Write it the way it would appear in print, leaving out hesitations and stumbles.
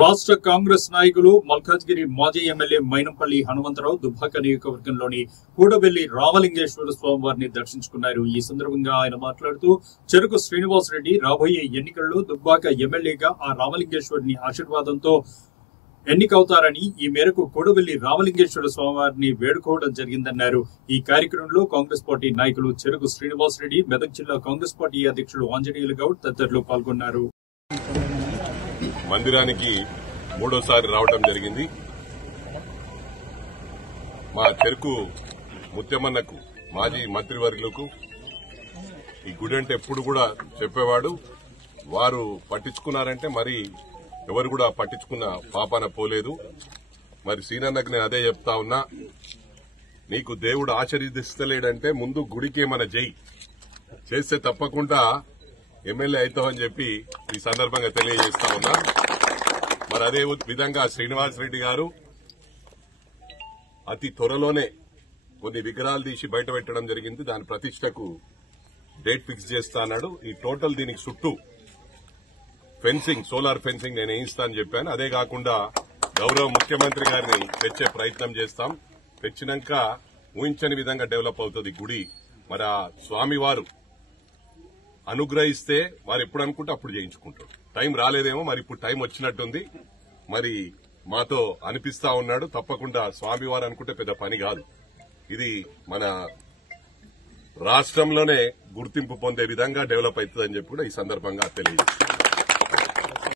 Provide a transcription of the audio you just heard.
రాష్ట్ర కాంగ్రెస్ నాయకులు మల్కాజ్గిరి మాజీ ఎమ్మెల్యే మైనంపల్లి హనుమంతరావు దుబ్బాక నియోజకవర్గంలోని కూడబెల్లి రామలింగేశ్వర స్వామి వారిని దర్శించుకున్నారు. ఈ సందర్భంగా ఆయన మాట్లాడుతూ చెరుకు శ్రీనివాసరెడ్డి రాబోయే ఎన్నికల్లో దుబ్బాక ఎమ్మెల్యేగా ఆ రామలింగేశ్వరుని ఆశీర్వాదంతో ఎన్నికవుతారని, ఈ మేరకు కూడబెల్లి రామలింగేశ్వర స్వామి వారిని వేడుకోవడం జరిగిందన్నారు. ఈ కార్యక్రమంలో కాంగ్రెస్ పార్టీ నాయకులు చెరుకు శ్రీనివాసరెడ్డి, మెదక్ జిల్లా కాంగ్రెస్ పార్టీ అధ్యక్షుడు ఆంజనేయులు గౌడ్ తదితరులు పాల్గొన్నారు. మందిరానికి మూడోసారి రావడం జరిగింది. మా చెరుకు ముత్యమన్నకు, మాజీ మంత్రివర్యులకు ఈ గుడి అంటే ఎప్పుడు కూడా చెప్పేవాడు. వారు పట్టించుకున్నారంటే మరి ఎవరు కూడా పట్టించుకున్న పాపాన పోలేదు. మరి సీనన్నకు నేను అదే చెప్తా ఉన్నా, నీకు దేవుడు ఆశీర్వదిస్తలేడంటే ముందు గుడికేమన్నా చేస్తే తప్పకుండా ఎమ్మెల్యే అవుతామని చెప్పి ఈ సందర్భంగా తెలియజేస్తా ఉన్నా. మరి అదే విధంగా శ్రీనివాసరెడ్డి గారు అతి త్వరలోనే కొన్ని విగ్రహాలు తీసి బయట పెట్టడం జరిగింది. దాని ప్రతిష్టకు డేట్ ఫిక్స్ చేస్తా అన్నాడు. ఈ టోటల్ దీనికి చుట్టూ ఫెన్సింగ్, సోలార్ ఫెన్సింగ్ నేను వేయిస్తా అని చెప్పాను. అదే కాకుండా గౌరవ ముఖ్యమంత్రి గారిని తెచ్చే ప్రయత్నం చేస్తాం. తెచ్చినాక ఊహించని విధంగా డెవలప్ అవుతుంది గుడి. మరి ఆ స్వామివారు అనుగ్రహిస్తే వారు ఎప్పుడు అనుకుంటే అప్పుడు చేయించుకుంటారు. టైం రాలేదేమో, మరి ఇప్పుడు టైం వచ్చినట్టుంది. మరి మాతో అనిపిస్తా ఉన్నాడు. తప్పకుండా స్వామివారు అనుకుంటే పెద్ద పని కాదు. ఇది మన రాష్ట్రంలోనే గుర్తింపు పొందే విధంగా డెవలప్ అవుతుందని చెప్పి కూడా ఈ సందర్భంగా తెలియజేస్తాం.